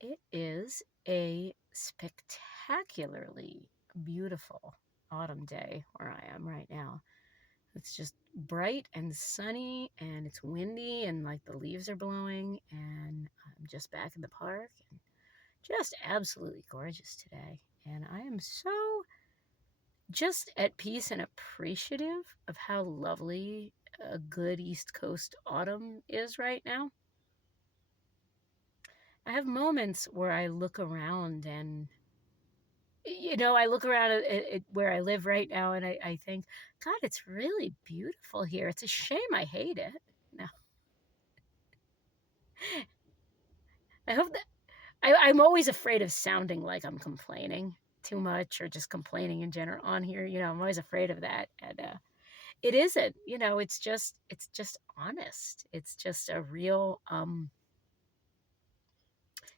It is a spectacularly beautiful autumn day where I am right now. It's just bright and sunny and it's windy and like the leaves are blowing and I'm just back in the park and just absolutely gorgeous today. And I am so just at peace and appreciative of how lovely a good East Coast autumn is right now. I have moments where I look around and I look around at where I live right now and I think, God, it's really beautiful here. It's a shame I hate it. No, I hope that I'm always afraid of sounding like I'm complaining too much or just complaining in general on here. I'm always afraid of that. And it isn't, it's just honest. It's just a real,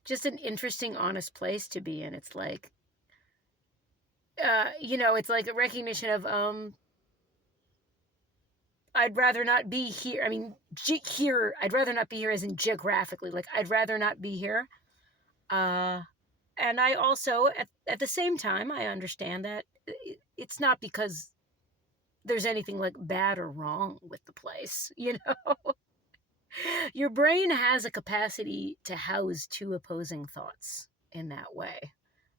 just an interesting, honest place to be in. It's like, it's like a recognition of, I'd rather not be here. I mean, here, I'd rather not be here as in geographically. Like, I'd rather not be here. Uh, and I also, at the same time, I understand that it's not because there's anything like bad or wrong with the place. Your brain has a capacity to house two opposing thoughts in that way.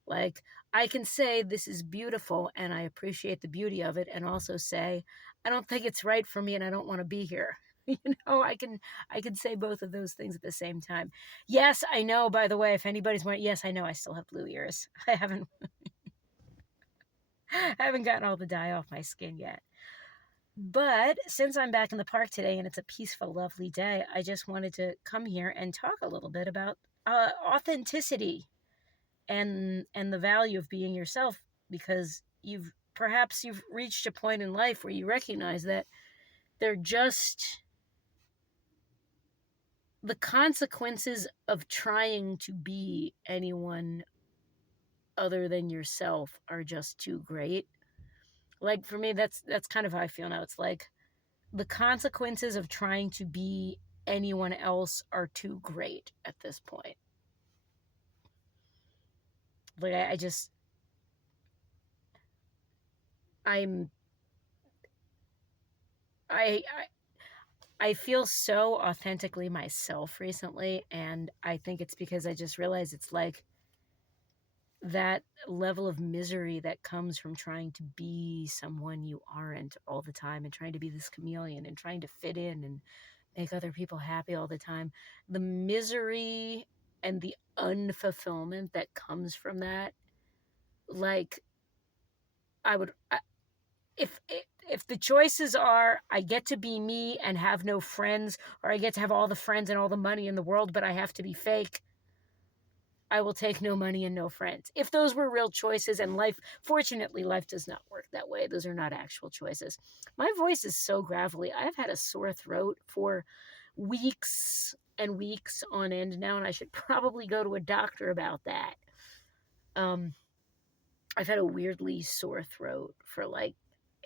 Like, I can say this is beautiful and I appreciate the beauty of it, and also say, I don't think it's right for me and I don't want to be here. I can say both of those things at the same time. Yes, I know, by the way, if anybody's wondering, yes, I know I still have blue ears. I haven't gotten all the dye off my skin yet. But since I'm back in the park today and it's a peaceful, lovely day, I just wanted to come here and talk a little bit about authenticity and the value of being yourself, because you've reached a point in life where you recognize that they're just the consequences of trying to be anyone other than yourself are just too great. Like, for me, that's kind of how I feel now. It's like the consequences of trying to be anyone else are too great at this point. Like, I just I'm I I feel so authentically myself recently, and I think it's because I just realized it's like that level of misery that comes from trying to be someone you aren't all the time and trying to be this chameleon and trying to fit in and make other people happy all the time. The misery and the unfulfillment that comes from that, like, I would if if the choices are I get to be me and have no friends, or I get to have all the friends and all the money in the world but I have to be fake, I will take no money and no friends. If those were real choices, and fortunately, life does not work that way. Those are not actual choices. My voice is so gravelly. I've had a sore throat for weeks and weeks on end now, and I should probably go to a doctor about that. Um, I've had a weirdly sore throat for like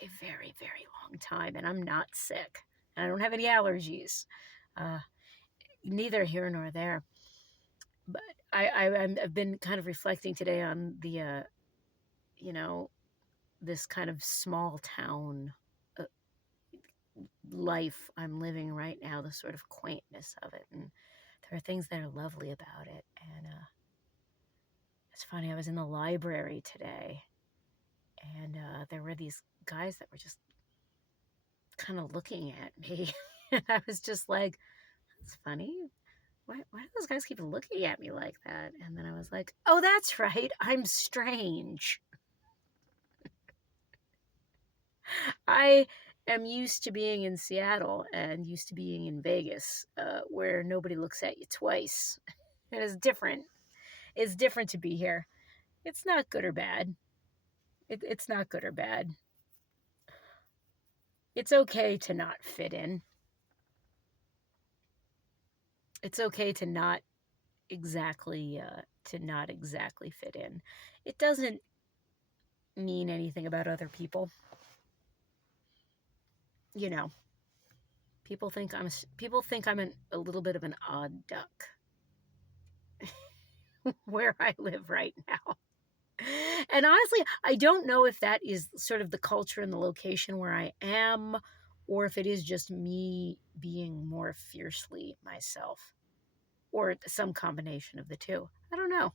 a very, very long time, and I'm not sick. And I don't have any allergies. Uh, Neither here nor there. But I've been kind of reflecting today on you know, this kind of small town uh, life I'm living right now, the sort of quaintness of it. And there are things that are lovely about it. And it's funny, I was in the library today, and there were these guys that were just kind of looking at me. And I was just like, that's funny. Why do those guys keep looking at me like that? And then I was like, oh, that's right. I'm strange. I am used to being in Seattle and used to being in Vegas, where nobody looks at you twice. It is different. It's different to be here. It's not good or bad. It's not good or bad. It's okay to not fit in. It's okay to not exactly fit in. It doesn't mean anything about other people. You know, people think I'm a little bit of an odd duck. where I live right now. And honestly, I don't know if that is sort of the culture and the location where I am, or if it is just me being more fiercely myself, or some combination of the two. I don't know.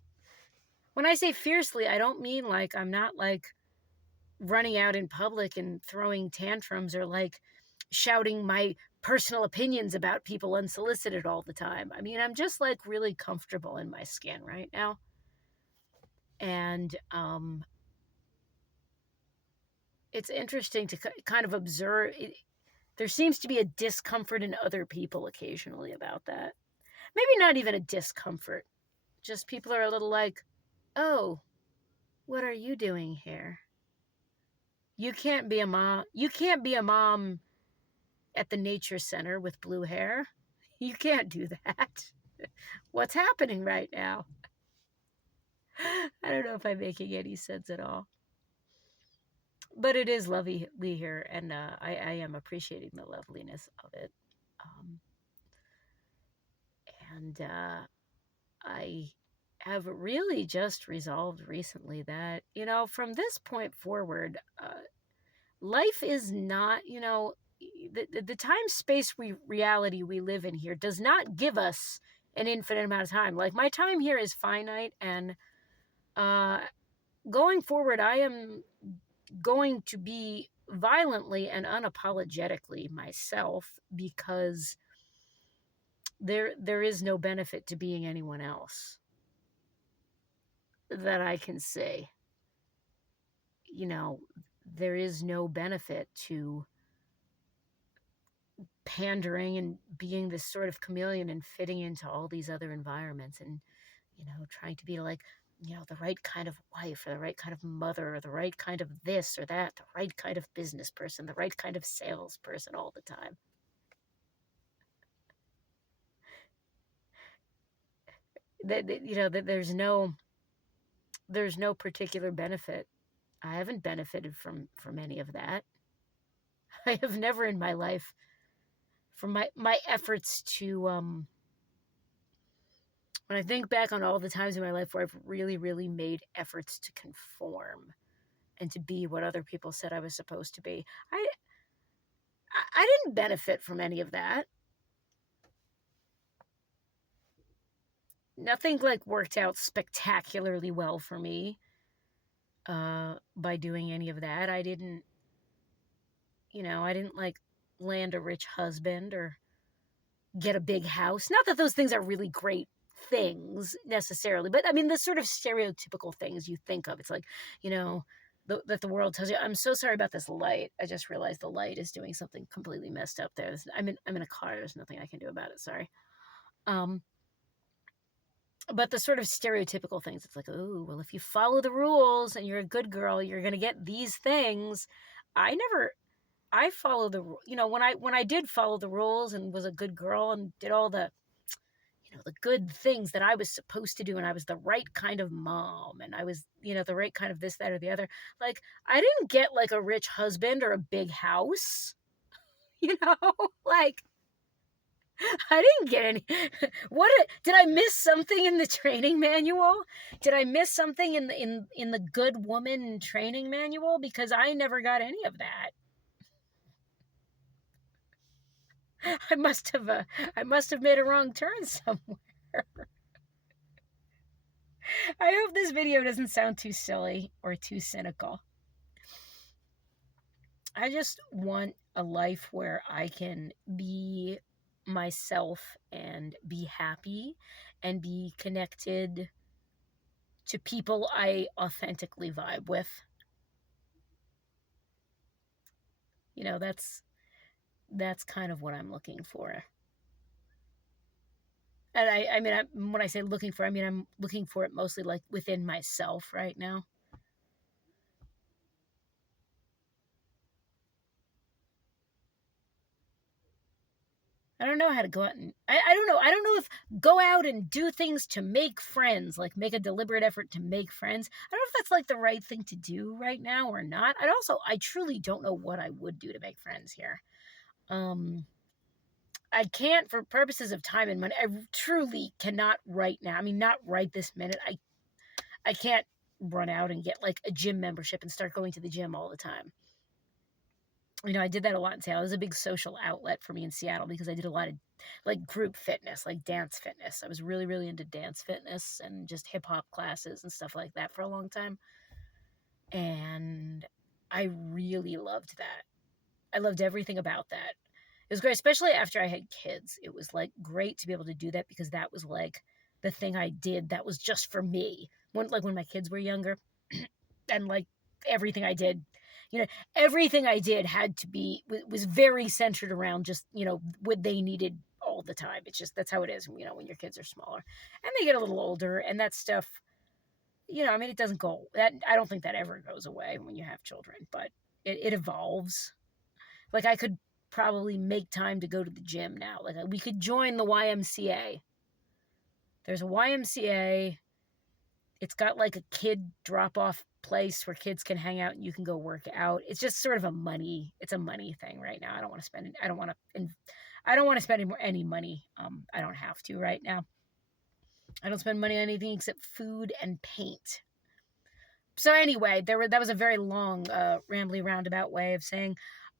When I say fiercely, I don't mean like I'm not like running out in public and throwing tantrums or like shouting my personal opinions about people unsolicited all the time. I mean, I'm just like really comfortable in my skin right now. And it's interesting to kind of observe. There seems to be a discomfort in other people occasionally about that. Maybe not even a discomfort, just people are a little like, oh, what are you doing here? You can't be a mom. You can't be a mom at the nature center with blue hair. You can't do that. What's happening right now? I don't know if I'm making any sense at all. But it is lovely here, and I am appreciating the loveliness of it. Um, and I have really just resolved recently that, from this point forward, life is not, the time space reality we live in here does not give us an infinite amount of time. Like, my time here is finite, and uh, going forward, I am going to be violently and unapologetically myself, because there is no benefit to being anyone else that I can say. You know, there is no benefit to pandering and being this sort of chameleon and fitting into all these other environments, and trying to be like, the right kind of wife, or the right kind of mother, or the right kind of this or that, the right kind of business person, the right kind of salesperson all the time. That there's no particular benefit. I haven't benefited from any of that. I have never in my life, from my efforts to when I think back on all the times in my life where I've really, really made efforts to conform and to be what other people said I was supposed to be, I didn't benefit from any of that. Nothing like worked out spectacularly well for me by doing any of that. I didn't like land a rich husband or get a big house. Not that those things are really great things necessarily, but I mean, the sort of stereotypical things you think of. It's like, you know, that the world tells you. I'm so sorry about this light. I just realized the light is doing something completely messed up there. I'm in a car. There's nothing I can do about it. Sorry. Um, but the sort of stereotypical things, it's like, oh, well, if you follow the rules and you're a good girl, you're gonna get these things. I never I follow when I did follow the rules and was a good girl and did all the good things that I was supposed to do, and I was the right kind of mom, and I was, the right kind of this, that, or the other. Like, I didn't get like a rich husband or a big house, you know? Like, I didn't get any. Did I miss something in the training manual? Did I miss something in the good woman training manual? Because I never got any of that. I must have made a wrong turn somewhere. I hope this video doesn't sound too silly or too cynical. I just want a life where I can be myself and be happy and be connected to people I authentically vibe with. That's kind of what I'm looking for. And I mean, when I say looking for, I mean, I'm looking for it mostly like within myself right now. I don't know how to go out and I don't know. I don't know if go out and do things to make friends, like make a deliberate effort to make friends. I don't know if that's like the right thing to do right now or not. I truly don't know what I would do to make friends here. Um I can't, for purposes of time and money, I truly cannot right now. I mean, not right this minute. I can't run out and get like a gym membership and start going to the gym all the time. I did that a lot in Seattle. It was a big social outlet for me in Seattle because I did a lot of like group fitness, like dance fitness. I was really, really into dance fitness and just hip hop classes and stuff like that for a long time. And I really loved that. I loved everything about that. It was great, especially after I had kids. It was like great to be able to do that because that was like the thing I did that was just for me. When my kids were younger, and like everything I did, you know, everything I did had to be was very centered around just what they needed all the time. It's just that's how it is. When your kids are smaller and they get a little older, and that stuff. I mean, it doesn't go that. I don't think that ever goes away when you have children, but it evolves. Like I could probably make time to go to the gym now. Like we could join the YMCA. There's a YMCA. It's got like a kid drop off place where kids can hang out and you can go work out. It's just sort of it's a money thing right now. I don't want to spend it. I don't want to spend any money. I don't have to right now. I don't spend money on anything except food and paint. So anyway, that was a very long, rambly roundabout way of saying,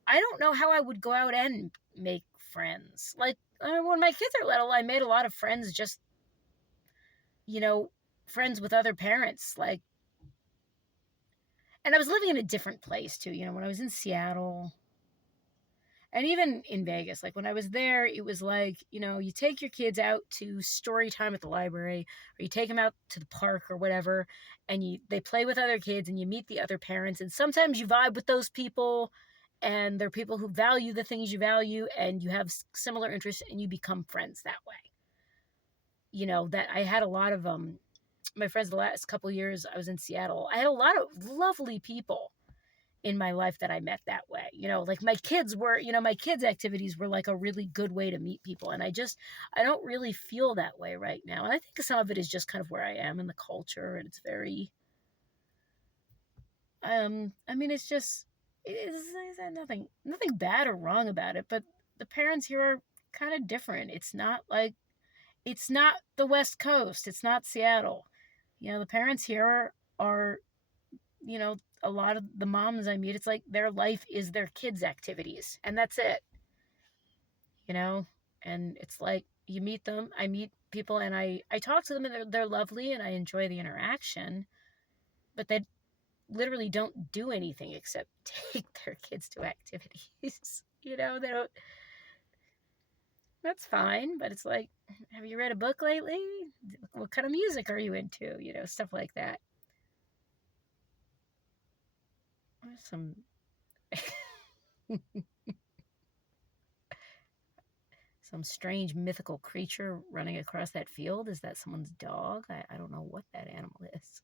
I don't know how I would go out and make friends. Like when my kids are little, I made a lot of friends, just friends with other parents. Like, and I was living in a different place too. When I was in Seattle, and even in Vegas, like when I was there, it was like, you take your kids out to story time at the library, or you take them out to the park or whatever, and they play with other kids and you meet the other parents. And sometimes you vibe with those people, and they're people who value the things you value, and you have similar interests, and you become friends that way. That I had a lot of my friends the last couple of years I was in Seattle. I had a lot of lovely people in my life that I met that way. Like my kids activities were like a really good way to meet people. And I don't really feel that way right now. And I think some of it is just kind of where I am in the culture. And it's very, I mean, it's nothing bad or wrong about it, but the parents here are kind of different. It's not the West Coast. It's not Seattle. The parents here are, a lot of the moms I meet, it's like their life is their kids' activities, and that's it. And it's like you meet them. I meet people, and I talk to them, and they're lovely, and I enjoy the interaction, but they literally don't do anything except take their kids to activities. They don't. That's fine, but it's like, have you read a book lately? What kind of music are you into? Stuff like that. Some some strange mythical creature running across that field. Is that someone's dog? I don't know what that animal is.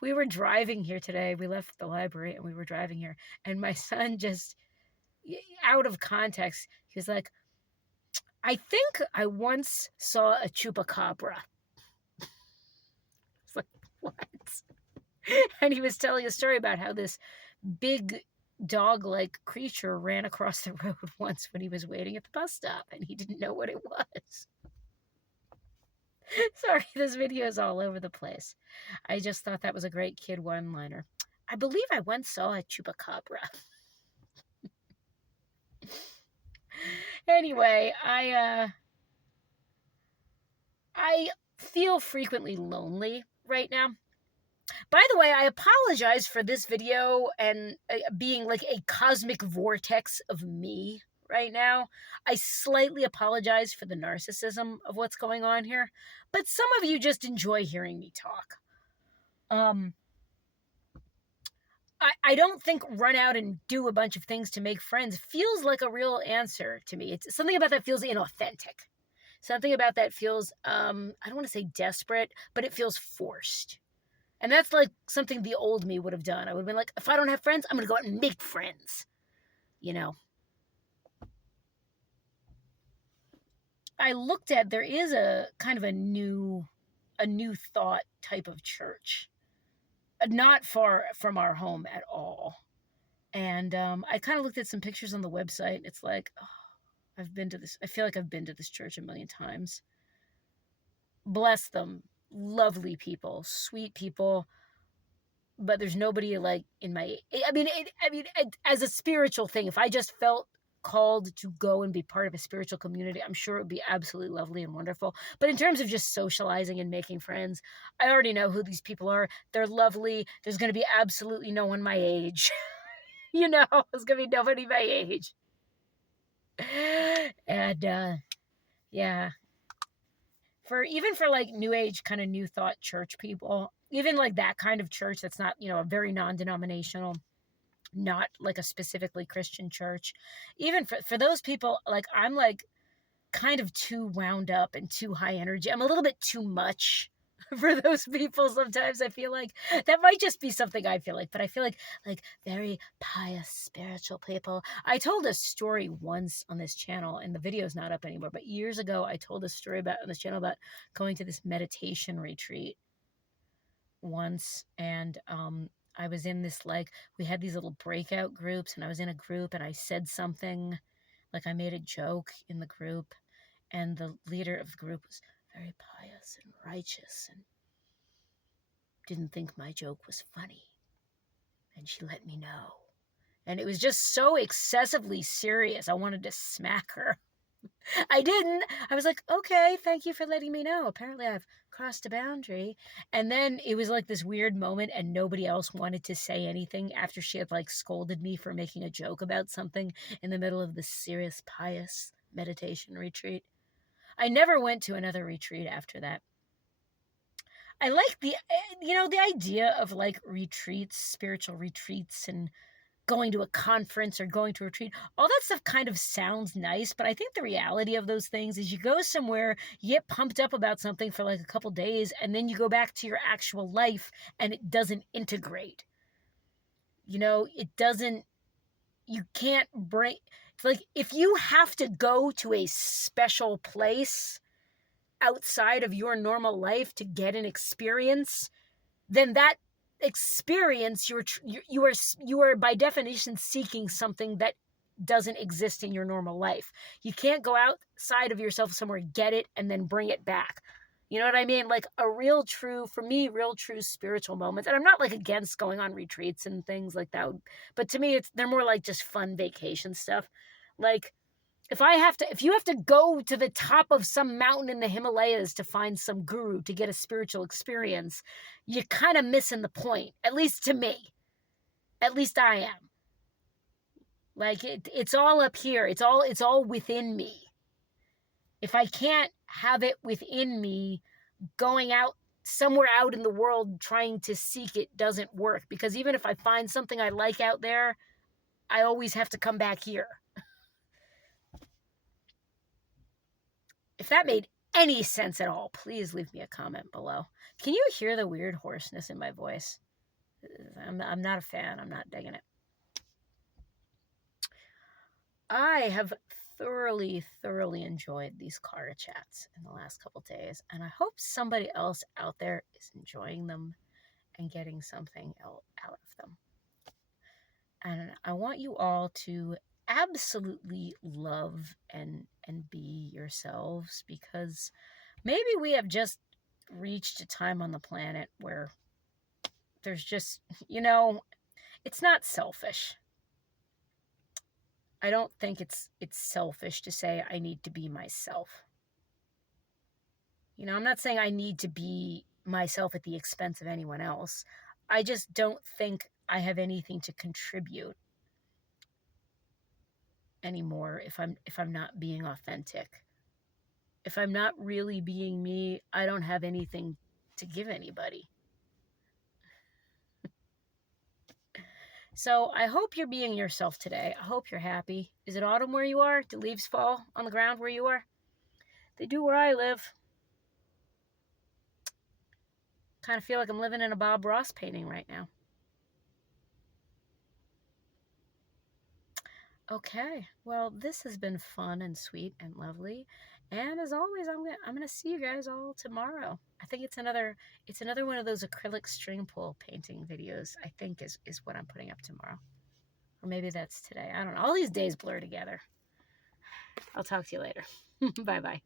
We were driving here today. We left the library and we were driving here, and my son just, out of context, he was like, I think I once saw a chupacabra. It's like, what? And he was telling a story about how this big dog-like creature ran across the road once when he was waiting at the bus stop, and he didn't know what it was. Sorry, this video is all over the place. I just thought that was a great kid one-liner. I believe I once saw a chupacabra. Anyway, I feel frequently lonely right now. By the way, I apologize for this video and being like a cosmic vortex of me right now. I slightly apologize for the narcissism of what's going on here, but some of you just enjoy hearing me talk. I don't think run out and do a bunch of things to make friends feels like a real answer to me. It's something about that feels inauthentic. Something about that feels, I don't want to say desperate, but it feels forced. And that's like something the old me would have done. I would have been like, if I don't have friends, I'm going to go out and make friends. I looked at, there is a kind of a new thought type of church, not far from our home at all. And I kind of looked at some pictures on the website. It's like, oh, I feel like I've been to this church a million times. Bless them. Lovely people, sweet people, but there's nobody like in my, as a spiritual thing, if I just felt called to go and be part of a spiritual community, I'm sure it would be absolutely lovely and wonderful. But in terms of just socializing and making friends, I already know who these people are. They're lovely. There's going to be absolutely no one my age. There's going to be nobody my age. And yeah, for like new age kind of new thought church people, even like that kind of church that's not, a very non-denominational, not like a specifically Christian church, even for those people, like I'm like kind of too wound up and too high energy. I'm a little bit too much for those people. Sometimes I feel like that might just be something I feel like, but I feel like very pious spiritual people. I told a story once on this channel, and the video's not up anymore, but years ago I told a story about on this channel about going to this meditation retreat once. And I was in this, like, we had these little breakout groups, and I was in a group and I said something, like I made a joke in the group, and the leader of the group was very pious and righteous and didn't think my joke was funny. And she let me know. And it was just so excessively serious. I wanted to smack her. I didn't. I was like, okay, thank you for letting me know. Apparently I've crossed a boundary. And then it was like this weird moment, and nobody else wanted to say anything after she had like scolded me for making a joke about something in the middle of this serious, pious meditation retreat. I never went to another retreat after that. I like the idea of like retreats, spiritual retreats, and going to a conference or going to a retreat. All that stuff kind of sounds nice, but I think the reality of those things is you go somewhere, you get pumped up about something for like a couple days, and then you go back to your actual life and it doesn't integrate. It doesn't, you can't bring, it's like if you have to go to a special place outside of your normal life to get an experience, then that experience you are by definition seeking something that doesn't exist in your normal life. You can't go outside of yourself somewhere, get it, and then bring it back. You know what I mean? Like real true spiritual moments. And I'm not like against going on retreats and things like that, but to me they're more like just fun vacation stuff. Like if you have to go to the top of some mountain in the Himalayas to find some guru to get a spiritual experience, you're kind of missing the point, at least to me. At least I am. Like it's all up here. It's all within me. If I can't have it within me, going out somewhere out in the world trying to seek it doesn't work, because even if I find something I like out there, I always have to come back here. If that made any sense at all, please leave me a comment below. Can you hear the weird hoarseness in my voice? I'm not a fan. I'm not digging it. I have thoroughly enjoyed these car chats in the last couple days, and I hope somebody else out there is enjoying them and getting something out of them. And I want you all to absolutely love and be yourselves, because maybe we have just reached a time on the planet where there's just, it's not selfish. I don't think it's selfish to say I need to be myself. I'm not saying I need to be myself at the expense of anyone else. I just don't think I have anything to contribute anymore if I'm not being authentic. If I'm not really being me, I don't have anything to give anybody. So I hope you're being yourself today. I hope you're happy. Is it autumn where you are? Do leaves fall on the ground where you are? They do where I live. Kind of feel like I'm living in a Bob Ross painting right now. Okay, well, this has been fun and sweet and lovely. And as always, I'm gonna see you guys all tomorrow. I think it's another one of those acrylic string pull painting videos, I think is what I'm putting up tomorrow. Or maybe that's today. I don't know. All these days blur together. I'll talk to you later. Bye bye.